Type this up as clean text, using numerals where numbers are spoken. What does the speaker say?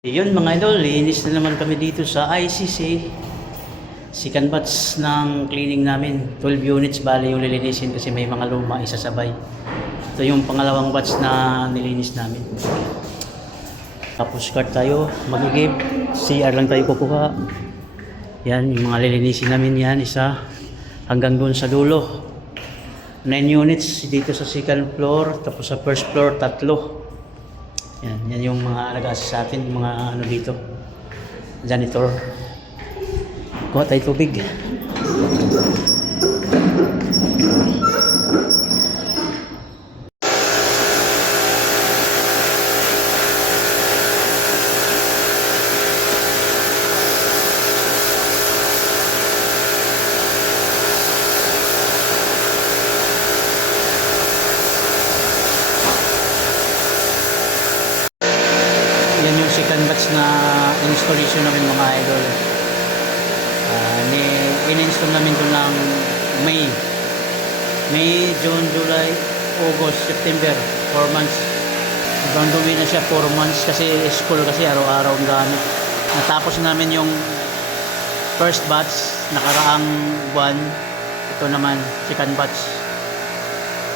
Yun mga idol, linis na naman kami dito sa ICC. Second batch ng cleaning namin. 12 units bali yung lilinisin kasi may mga luma isasabay. Ito yung pangalawang batch na nilinis namin. Tapos card tayo, mag-give. CR lang tayo kukuha. Yan, yung mga lilinisin namin yan, isa hanggang dun sa dulo. 9 units dito sa second floor, tapos sa first floor, 3. Yan yung mga nag-assist sa atin, mga ano dito, janitor. Kuha tayo tubig. Yan yung second batch na installation namin mga idol. In-install namin ito ng May, June, July, August, September, 4 months. Ibang dumi na siya 4 months kasi school kasi araw-araw ang gamit. Natapos namin yung first batch nakaraang buwan. Ito naman second batch.